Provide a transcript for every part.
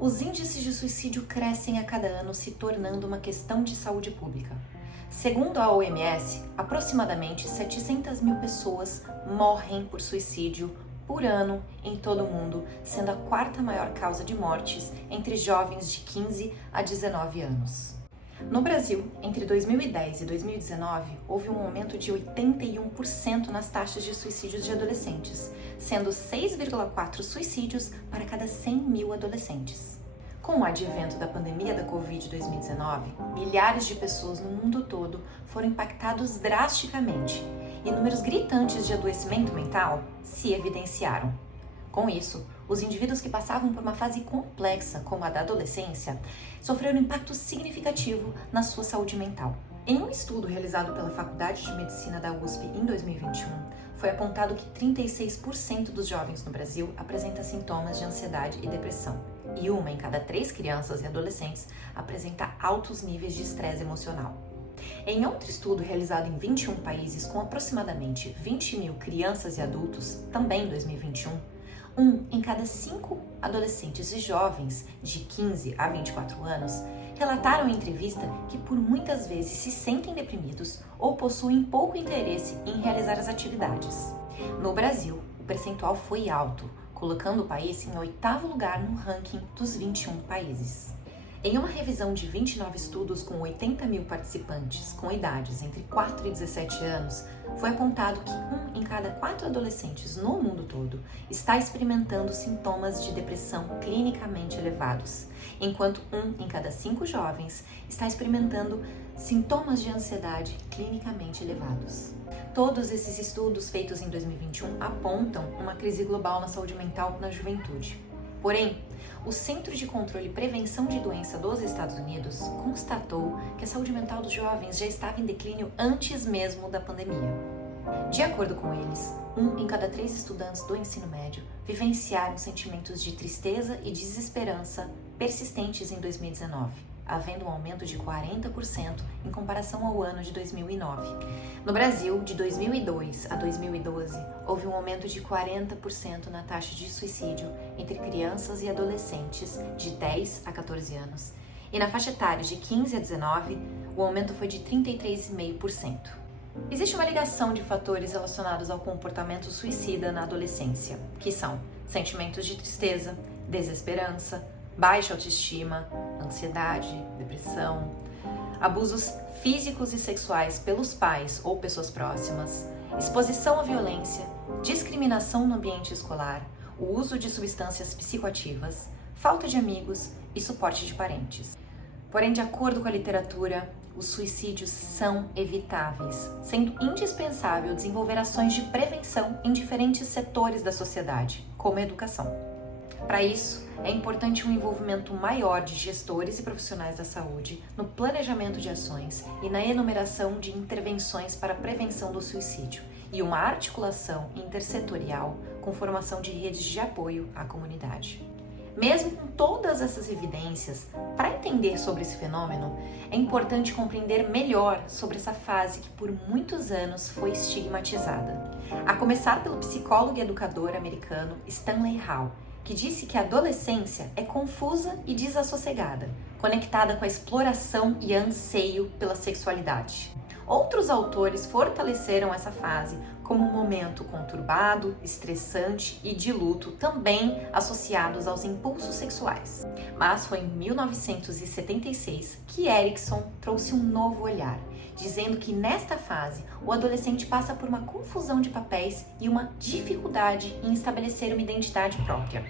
Os índices de suicídio crescem a cada ano, se tornando uma questão de saúde pública. Segundo a OMS, aproximadamente 700 mil pessoas morrem por suicídio por ano em todo o mundo, sendo a quarta maior causa de mortes entre jovens de 15 a 19 anos. No Brasil, entre 2010 e 2019, houve um aumento de 81% nas taxas de suicídios de adolescentes, sendo 6,4 suicídios para cada 100 mil adolescentes. Com o advento da pandemia da Covid-19, milhares de pessoas no mundo todo foram impactados drasticamente e números gritantes de adoecimento mental se evidenciaram. Com isso, os indivíduos que passavam por uma fase complexa, como a da adolescência, sofreram um impacto significativo na sua saúde mental. Em um estudo realizado pela Faculdade de Medicina da USP em 2021, foi apontado que 36% dos jovens no Brasil apresenta sintomas de ansiedade e depressão, e 1 em cada 3 crianças e adolescentes apresenta altos níveis de estresse emocional. Em outro estudo realizado em 21 países com aproximadamente 20 mil crianças e adultos, também em 2021, 1 em cada 5 adolescentes e jovens de 15 a 24 anos relataram em entrevista que por muitas vezes se sentem deprimidos ou possuem pouco interesse em realizar as atividades. No Brasil, o percentual foi alto, colocando o país em 8º lugar no ranking dos 21 países. Em uma revisão de 29 estudos com 80 mil participantes com idades entre 4 e 17 anos, foi apontado que 1 em cada 4 adolescentes no mundo todo está experimentando sintomas de depressão clinicamente elevados, enquanto 1 em cada 5 jovens está experimentando sintomas de ansiedade clinicamente elevados. Todos esses estudos feitos em 2021 apontam uma crise global na saúde mental na juventude. Porém, o Centro de Controle e Prevenção de Doença dos Estados Unidos constatou que a saúde mental dos jovens já estava em declínio antes mesmo da pandemia. De acordo com eles, 1 em cada 3 estudantes do ensino médio vivenciaram sentimentos de tristeza e desesperança persistentes em 2019, havendo um aumento de 40% em comparação ao ano de 2009. No Brasil, de 2002 a 2012, houve um aumento de 40% na taxa de suicídio entre crianças e adolescentes de 10 a 14 anos. E na faixa etária de 15 a 19, o aumento foi de 33,5%. Existe uma ligação de fatores relacionados ao comportamento suicida na adolescência, que são sentimentos de tristeza, desesperança, baixa autoestima, ansiedade, depressão, abusos físicos e sexuais pelos pais ou pessoas próximas, exposição à violência, discriminação no ambiente escolar, o uso de substâncias psicoativas, falta de amigos e suporte de parentes. Porém, de acordo com a literatura, os suicídios são evitáveis, sendo indispensável desenvolver ações de prevenção em diferentes setores da sociedade, como a educação. Para isso, é importante um envolvimento maior de gestores e profissionais da saúde no planejamento de ações e na enumeração de intervenções para a prevenção do suicídio e uma articulação intersetorial com formação de redes de apoio à comunidade. Mesmo com todas essas evidências, para entender sobre esse fenômeno, é importante compreender melhor sobre essa fase que por muitos anos foi estigmatizada. A começar pelo psicólogo e educador americano Stanley Hall, que disse que a adolescência é confusa e desassossegada, conectada com a exploração e anseio pela sexualidade. Outros autores fortaleceram essa fase como um momento conturbado, estressante e de luto, também associados aos impulsos sexuais. Mas foi em 1976 que Erikson trouxe um novo olhar, dizendo que nesta fase o adolescente passa por uma confusão de papéis e uma dificuldade em estabelecer uma identidade própria.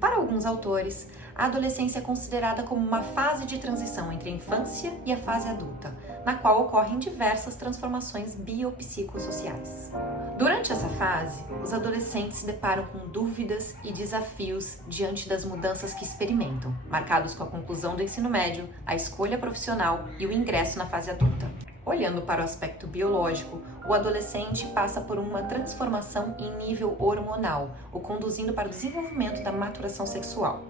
Para alguns autores, a adolescência é considerada como uma fase de transição entre a infância e a fase adulta, na qual ocorrem diversas transformações biopsicossociais. Durante essa fase, os adolescentes se deparam com dúvidas e desafios diante das mudanças que experimentam, marcados com a conclusão do ensino médio, a escolha profissional e o ingresso na fase adulta. Olhando para o aspecto biológico, o adolescente passa por uma transformação em nível hormonal, o conduzindo para o desenvolvimento da maturação sexual.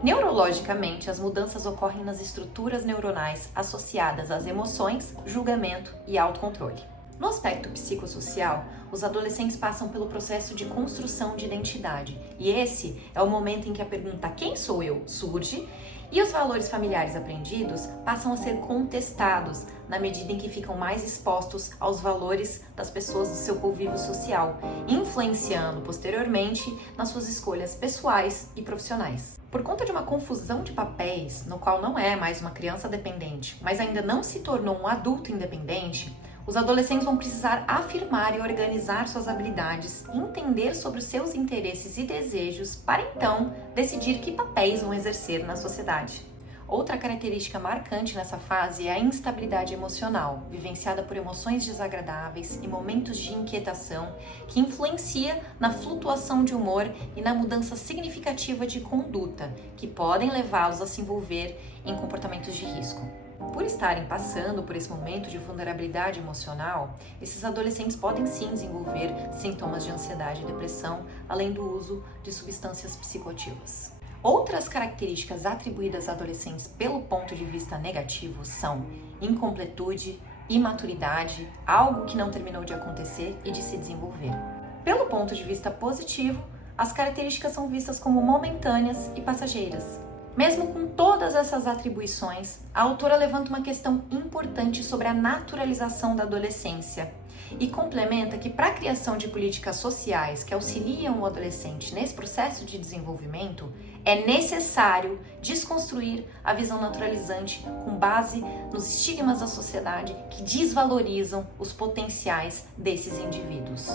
Neurologicamente, as mudanças ocorrem nas estruturas neuronais associadas às emoções, julgamento e autocontrole. No aspecto psicossocial, os adolescentes passam pelo processo de construção de identidade, e esse é o momento em que a pergunta "quem sou eu?" surge e os valores familiares aprendidos passam a ser contestados na medida em que ficam mais expostos aos valores das pessoas do seu convívio social, influenciando posteriormente nas suas escolhas pessoais e profissionais. Por conta de uma confusão de papéis, no qual não é mais uma criança dependente, mas ainda não se tornou um adulto independente, os adolescentes vão precisar afirmar e organizar suas habilidades, entender sobre os seus interesses e desejos para então decidir que papéis vão exercer na sociedade. Outra característica marcante nessa fase é a instabilidade emocional, vivenciada por emoções desagradáveis e momentos de inquietação, que influencia na flutuação de humor e na mudança significativa de conduta, que podem levá-los a se envolver em comportamentos de risco. Por estarem passando por esse momento de vulnerabilidade emocional, esses adolescentes podem sim desenvolver sintomas de ansiedade e depressão, além do uso de substâncias psicoativas. Outras características atribuídas a adolescentes pelo ponto de vista negativo são incompletude, imaturidade, algo que não terminou de acontecer e de se desenvolver. Pelo ponto de vista positivo, as características são vistas como momentâneas e passageiras. Mesmo com todas essas atribuições, a autora levanta uma questão importante sobre a naturalização da adolescência e complementa que para a criação de políticas sociais que auxiliam o adolescente nesse processo de desenvolvimento, é necessário desconstruir a visão naturalizante com base nos estigmas da sociedade que desvalorizam os potenciais desses indivíduos.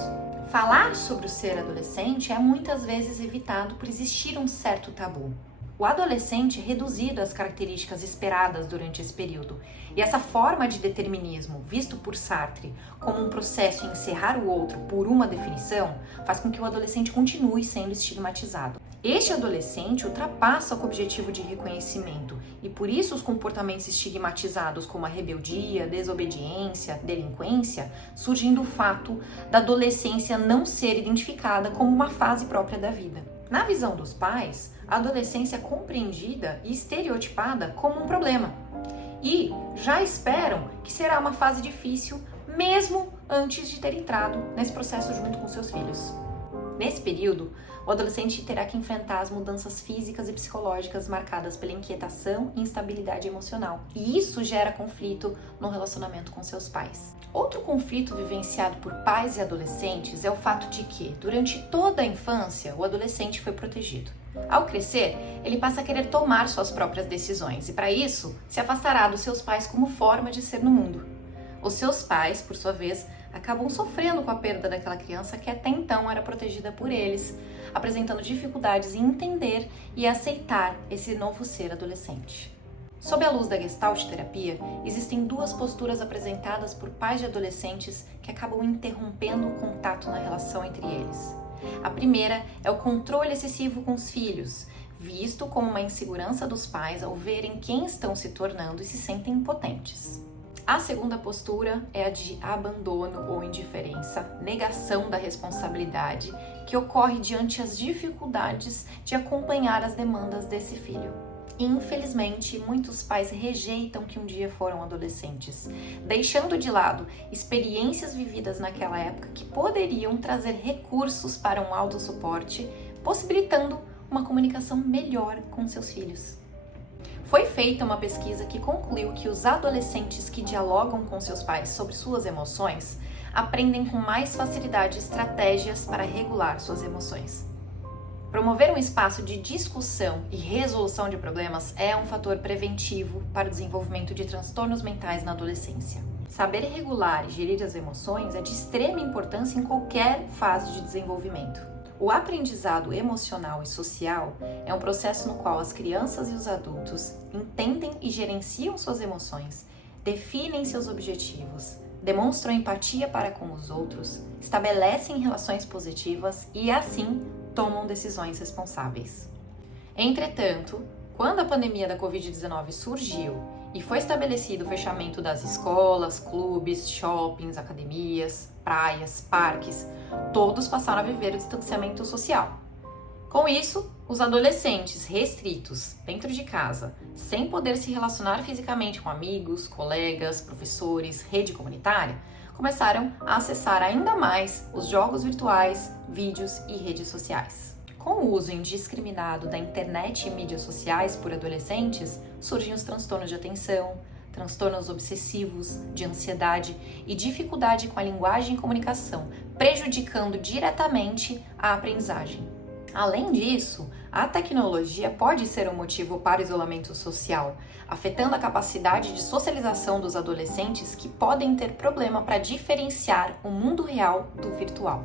Falar sobre o ser adolescente é muitas vezes evitado por existir um certo tabu. O adolescente é reduzido às características esperadas durante esse período, e essa forma de determinismo, visto por Sartre como um processo em encerrar o outro por uma definição, faz com que o adolescente continue sendo estigmatizado. Este adolescente ultrapassa o objetivo de reconhecimento, e por isso os comportamentos estigmatizados como a rebeldia, desobediência, delinquência, surgem do fato da adolescência não ser identificada como uma fase própria da vida. Na visão dos pais, a adolescência é compreendida e estereotipada como um problema. E já esperam que será uma fase difícil, mesmo antes de ter entrado nesse processo junto com seus filhos. Nesse período, o adolescente terá que enfrentar as mudanças físicas e psicológicas marcadas pela inquietação e instabilidade emocional. E isso gera conflito no relacionamento com seus pais. Outro conflito vivenciado por pais e adolescentes é o fato de que, durante toda a infância, o adolescente foi protegido. Ao crescer, ele passa a querer tomar suas próprias decisões e, para isso, se afastará dos seus pais como forma de ser no mundo. Os seus pais, por sua vez, acabam sofrendo com a perda daquela criança que até então era protegida por eles, apresentando dificuldades em entender e aceitar esse novo ser adolescente. Sob a luz da Gestalt terapia, existem duas posturas apresentadas por pais de adolescentes que acabam interrompendo o contato na relação entre eles. A primeira é o controle excessivo com os filhos, visto como uma insegurança dos pais ao verem quem estão se tornando e se sentem impotentes. A segunda postura é a de abandono ou indiferença, negação da responsabilidade, que ocorre diante as dificuldades de acompanhar as demandas desse filho. Infelizmente, muitos pais rejeitam que um dia foram adolescentes, deixando de lado experiências vividas naquela época que poderiam trazer recursos para um autossuporte, possibilitando uma comunicação melhor com seus filhos. Foi feita uma pesquisa que concluiu que os adolescentes que dialogam com seus pais sobre suas emoções aprendem com mais facilidade estratégias para regular suas emoções. Promover um espaço de discussão e resolução de problemas é um fator preventivo para o desenvolvimento de transtornos mentais na adolescência. Saber regular e gerir as emoções é de extrema importância em qualquer fase de desenvolvimento. O aprendizado emocional e social é um processo no qual as crianças e os adultos entendem e gerenciam suas emoções, definem seus objetivos, demonstram empatia para com os outros, estabelecem relações positivas e, assim, tomam decisões responsáveis. Entretanto, quando a pandemia da Covid-19 surgiu e foi estabelecido o fechamento das escolas, clubes, shoppings, academias, praias, parques, todos passaram a viver o distanciamento social. Com isso, os adolescentes restritos dentro de casa, sem poder se relacionar fisicamente com amigos, colegas, professores, rede comunitária, começaram a acessar ainda mais os jogos virtuais, vídeos e redes sociais. Com o uso indiscriminado da internet e mídias sociais por adolescentes, surgem os transtornos de atenção, transtornos obsessivos, de ansiedade e dificuldade com a linguagem e comunicação, prejudicando diretamente a aprendizagem. Além disso, a tecnologia pode ser um motivo para o isolamento social, afetando a capacidade de socialização dos adolescentes que podem ter problema para diferenciar o mundo real do virtual.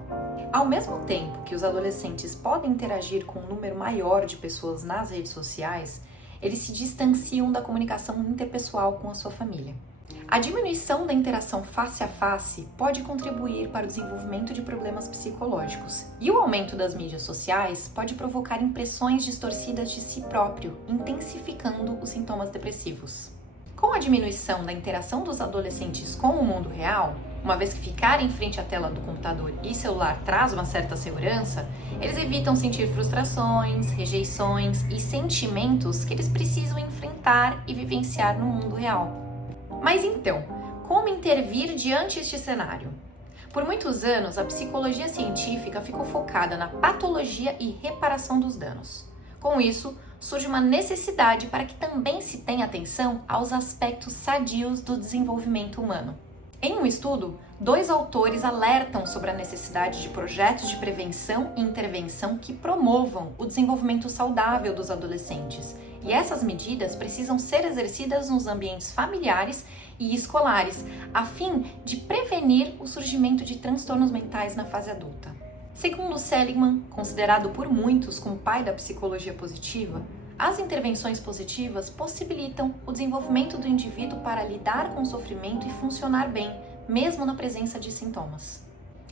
Ao mesmo tempo que os adolescentes podem interagir com um número maior de pessoas nas redes sociais, eles se distanciam da comunicação interpessoal com a sua família. A diminuição da interação face a face pode contribuir para o desenvolvimento de problemas psicológicos, e o aumento das mídias sociais pode provocar impressões distorcidas de si próprio, intensificando os sintomas depressivos. Com a diminuição da interação dos adolescentes com o mundo real, uma vez que ficar em frente à tela do computador e celular traz uma certa segurança, eles evitam sentir frustrações, rejeições e sentimentos que eles precisam enfrentar e vivenciar no mundo real. Mas então, como intervir diante este cenário? Por muitos anos, a psicologia científica ficou focada na patologia e reparação dos danos. Com isso, surge uma necessidade para que também se tenha atenção aos aspectos sadios do desenvolvimento humano. Em um estudo, 2 autores alertam sobre a necessidade de projetos de prevenção e intervenção que promovam o desenvolvimento saudável dos adolescentes, e essas medidas precisam ser exercidas nos ambientes familiares e escolares, a fim de prevenir o surgimento de transtornos mentais na fase adulta. Segundo Seligman, considerado por muitos como pai da psicologia positiva, as intervenções positivas possibilitam o desenvolvimento do indivíduo para lidar com o sofrimento e funcionar bem, mesmo na presença de sintomas.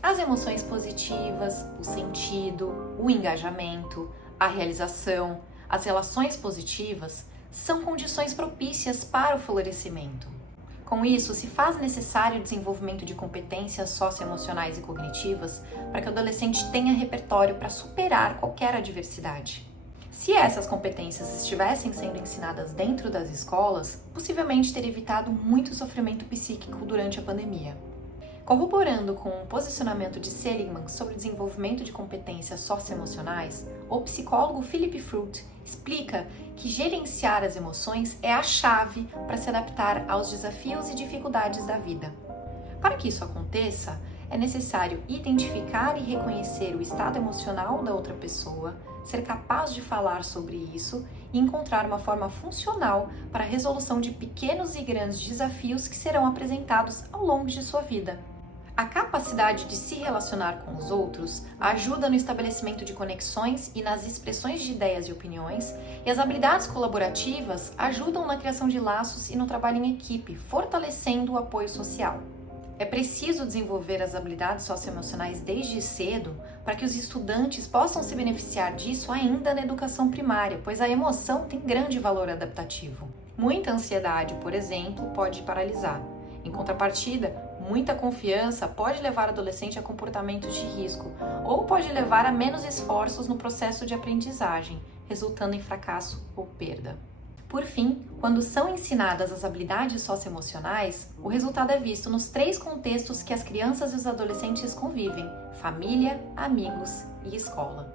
As emoções positivas, o sentido, o engajamento, a realização, as relações positivas são condições propícias para o florescimento. Com isso, se faz necessário o desenvolvimento de competências socioemocionais e cognitivas para que o adolescente tenha repertório para superar qualquer adversidade. Se essas competências estivessem sendo ensinadas dentro das escolas, possivelmente teria evitado muito sofrimento psíquico durante a pandemia. Corroborando com o posicionamento de Seligman sobre o desenvolvimento de competências socioemocionais, o psicólogo Philip Fruit explica que gerenciar as emoções é a chave para se adaptar aos desafios e dificuldades da vida. Para que isso aconteça, é necessário identificar e reconhecer o estado emocional da outra pessoa, ser capaz de falar sobre isso e encontrar uma forma funcional para a resolução de pequenos e grandes desafios que serão apresentados ao longo de sua vida. A capacidade de se relacionar com os outros ajuda no estabelecimento de conexões e nas expressões de ideias e opiniões, e as habilidades colaborativas ajudam na criação de laços e no trabalho em equipe, fortalecendo o apoio social. É preciso desenvolver as habilidades socioemocionais desde cedo para que os estudantes possam se beneficiar disso ainda na educação primária, pois a emoção tem grande valor adaptativo. Muita ansiedade, por exemplo, pode paralisar. Em contrapartida, muita confiança pode levar o adolescente a comportamentos de risco ou pode levar a menos esforços no processo de aprendizagem, resultando em fracasso ou perda. Por fim, quando são ensinadas as habilidades socioemocionais, o resultado é visto nos 3 contextos que as crianças e os adolescentes convivem: família, amigos e escola.